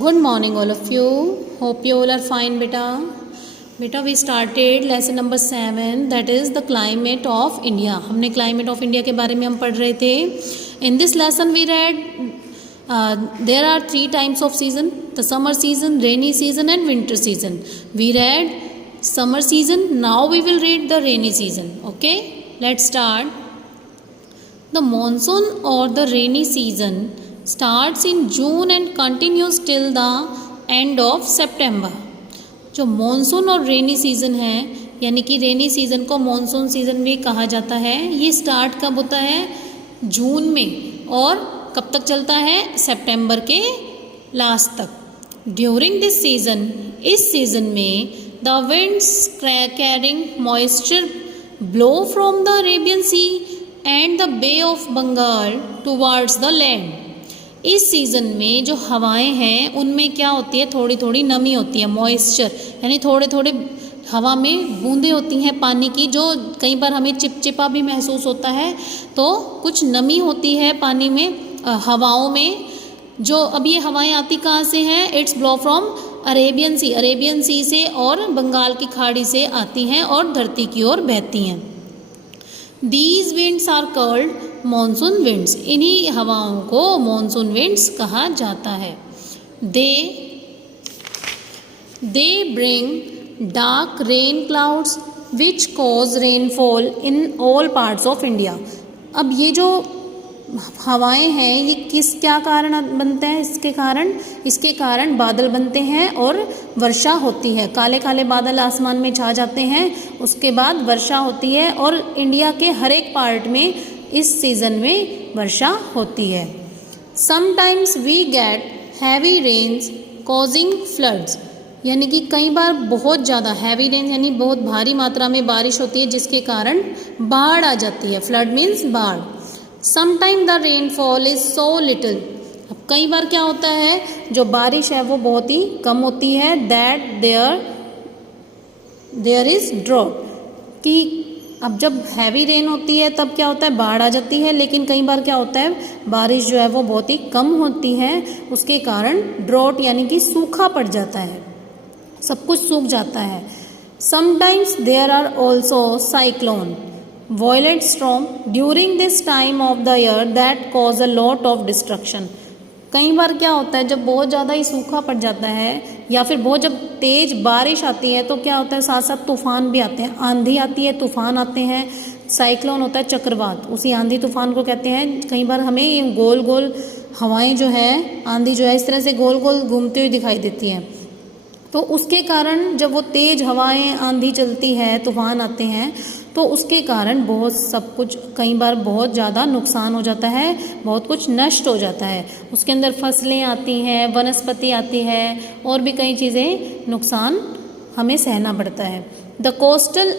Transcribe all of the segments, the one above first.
Good morning all of you. Hope you all are fine beta. Beta we started lesson number 7 that is the climate of India. हमने climate of India के बारे में हम पढ़ रहे थे. In this lesson we read there are 3 types of season, the summer season, rainy season and winter season. We read summer season, now we will read the rainy season. Okay, let's start. The monsoon or the rainy season starts in June and continues till the end of September. जो monsoon और rainy season है यानी कि rainy season को monsoon season भी कहा जाता है, ये स्टार्ट कब होता है? जून में और कब तक चलता है? सितंबर के लास्ट तक. ड्यूरिंग दिस सीज़न, इस सीज़न में the winds carrying moisture blow from the Arabian sea and the bay of Bengal towards the land. इस सीज़न में जो हवाएं हैं उनमें क्या होती है? थोड़ी थोड़ी नमी होती है, मॉइस्चर यानी थोड़े थोड़े हवा में बूंदें होती हैं पानी की, जो कई बार हमें चिपचिपा भी महसूस होता है. तो कुछ नमी होती है पानी में, हवाओं में. जो अब ये हवाएं आती कहाँ से हैं? It's blow from Arabian sea, Arabian sea से और बंगाल की खाड़ी से आती हैं और धरती की ओर बहती हैं. These winds are called monsoon winds. इन्हीं हवाओं को monsoon winds कहा जाता है. They bring dark rain clouds which cause rainfall in all parts of India. अब ये जो हवाएं हैं ये क्या कारण बनते हैं? इसके कारण बादल बनते हैं और वर्षा होती है. काले काले बादल आसमान में छा जाते हैं, उसके बाद वर्षा होती है और इंडिया के हर एक पार्ट में इस सीज़न में वर्षा होती है. Sometimes we get heavy rains causing floods, यानी कि कई बार बहुत ज़्यादा हैवी रेन यानी बहुत भारी मात्रा में बारिश होती है जिसके कारण बाढ़ आ जाती है. फ्लड मीन्स बाढ़. Sometime the rainfall is so little. अब कई बार क्या होता है, जो बारिश है वो बहुत ही कम होती है. दैट देयर इज़ ड्रॉट, कि अब जब हैवी रेन होती है तब क्या होता है? बाढ़ आ जाती है. लेकिन कई बार क्या होता है, बारिश जो है वो बहुत ही कम होती है, उसके कारण ड्रॉट यानी कि सूखा पड़ जाता है, सब कुछ सूख जाता है. Sometimes there are also cyclone violent storm during this time of the year that cause a lot of destruction. कई बार क्या होता है, जब बहुत ज़्यादा ही सूखा पड़ जाता है या फिर बहुत जब तेज़ बारिश आती है तो क्या होता है, साथ साथ तूफान भी आते हैं. आंधी आती है, तूफान आते हैं. साइक्लोन होता है चक्रवात, उसी आंधी तूफान को कहते हैं. कई बार हमें ये गोल गोल हवाएं जो है, आंधी जो है इस तरह से गोल गोल घूमती हुई दिखाई देती हैं. तो उसके कारण जब वो तेज़ हवाएं, आंधी चलती है, तूफान आते हैं, तो उसके कारण बहुत सब कुछ कई बार बहुत ज़्यादा नुकसान हो जाता है, बहुत कुछ नष्ट हो जाता है. उसके अंदर फसलें आती हैं, वनस्पति आती है और भी कई चीज़ें नुकसान हमें सहना पड़ता है. The coastal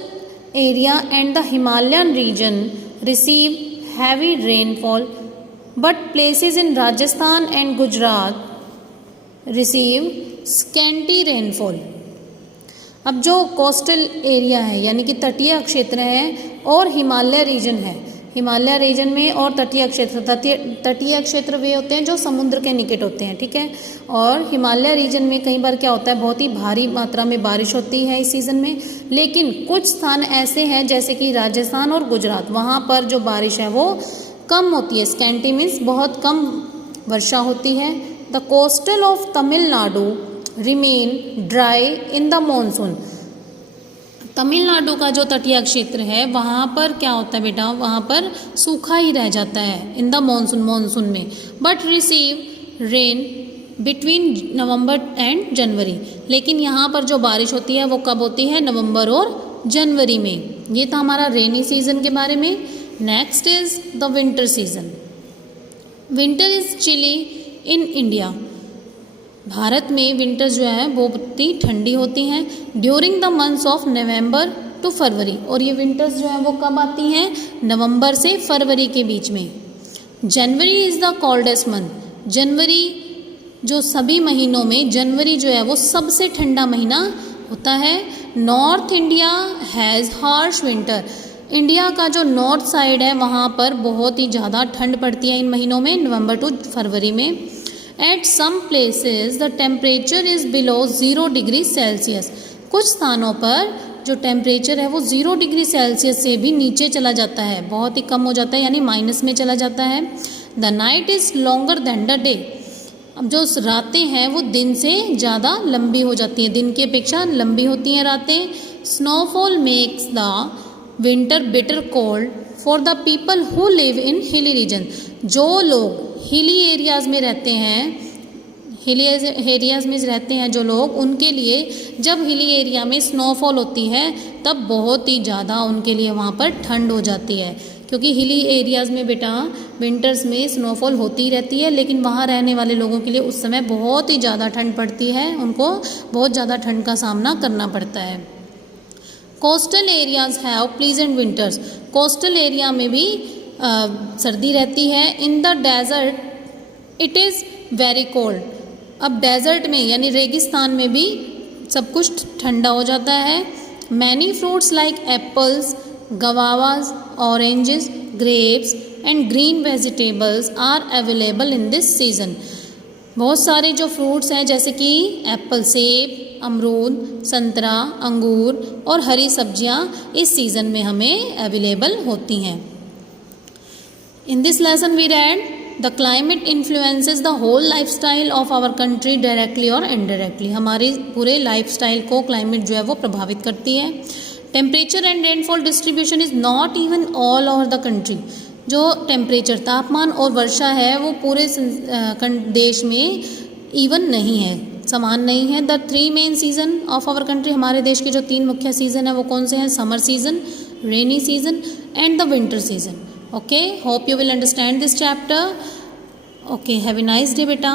area and the Himalayan region receive heavy rainfall but places in Rajasthan and Gujarat receive scanty rainfall. अब जो कोस्टल एरिया है यानी कि तटीय क्षेत्र है और हिमालय रीजन है, हिमालय रीजन में और तटीय क्षेत्र वे होते हैं जो समुद्र के निकट होते हैं, ठीक है. और हिमालय रीजन में कई बार क्या होता है, बहुत ही भारी मात्रा में बारिश होती है इस सीज़न में. लेकिन कुछ स्थान ऐसे हैं जैसे कि राजस्थान और गुजरात, वहाँ पर जो बारिश है वो कम होती है. स्कैंटी मीन्स बहुत कम वर्षा होती है. The coastal of Tamil Nadu remain dry in the monsoon. Tamil Nadu का जो तटीय क्षेत्र है वहाँ पर क्या होता है बेटा, वहाँ पर सूखा ही रह जाता है इन द मानसून में. But receive rain between November and January. लेकिन यहाँ पर जो बारिश होती है वो कब होती है? नवंबर और जनवरी में. ये था हमारा रेनी सीजन के बारे में. Next is the winter season. Winter is chilly in India. Bharat में विंटर जो है वो बहुत ही ठंडी होती हैं. During the months of November to February. और ये विंटर्स जो है वो कब आती हैं? नवंबर से फरवरी के बीच में. January is the coldest month. जनवरी जो सभी महीनों में जनवरी जो है वो सबसे ठंडा महीना होता है. North India has harsh winter. India का जो नॉर्थ साइड है वहाँ पर बहुत ही ज़्यादा ठंड पड़ती है इन महीनों में, नवंबर टू फरवरी में. At some places the temperature is below 0 degree Celsius. कुछ स्थानों पर जो टेम्परेचर है वो 0 डिग्री सेल्सियस से भी नीचे चला जाता है, बहुत ही कम हो जाता है, यानी माइनस में चला जाता है। The night is longer than the day. अब जो रातें हैं वो दिन से ज़्यादा लंबी हो जाती हैं, दिन की अपेक्षा लंबी होती हैं रातें। Snowfall makes the winter bitter cold for the people who live in hilly region. जो लोग हिली एरियाज़ में रहते हैं, हिली एरियाज़ में रहते हैं जो लोग, उनके लिए जब हिली एरिया में स्नोफॉल होती है तब बहुत ही ज़्यादा उनके लिए वहाँ पर ठंड हो जाती है, क्योंकि हिली एरियाज़ में बेटा विंटर्स में स्नोफॉल होती रहती है, लेकिन वहाँ रहने वाले लोगों के लिए उस समय बहुत ही ज़्यादा ठंड पड़ती है, उनको बहुत ज़्यादा ठंड का सामना करना पड़ता है। Coastal areas have pleasant winters. Coastal area में भी सर्दी रहती है। In the desert it is very cold. अब डेजर्ट में यानी रेगिस्तान में भी सब कुछ ठंडा हो जाता है। Many fruits like apples, guavas, oranges, grapes and green vegetables are available in this season. बहुत सारे जो फ्रूट्स हैं जैसे कि एप्पल, सेब, अमरूद, संतरा, अंगूर और हरी सब्जियां इस सीज़न में हमें अवेलेबल होती हैं। In this lesson we read the climate influences the whole lifestyle of our country directly और इनडायरेक्टली। हमारी पूरे लाइफस्टाइल को क्लाइमेट जो है वो प्रभावित करती है। Temperature and rainfall distribution is not even all over the country. जो टेम्परेचर, तापमान और वर्षा है वो पूरे देश में इवन नहीं है, समान नहीं है। The 3 main season of our country, हमारे देश के जो 3 मुख्य सीज़न है वो कौन से हैं? Summer season, rainy season and the winter season. Okay, hope you will understand this chapter. Okay, have a nice day बेटा।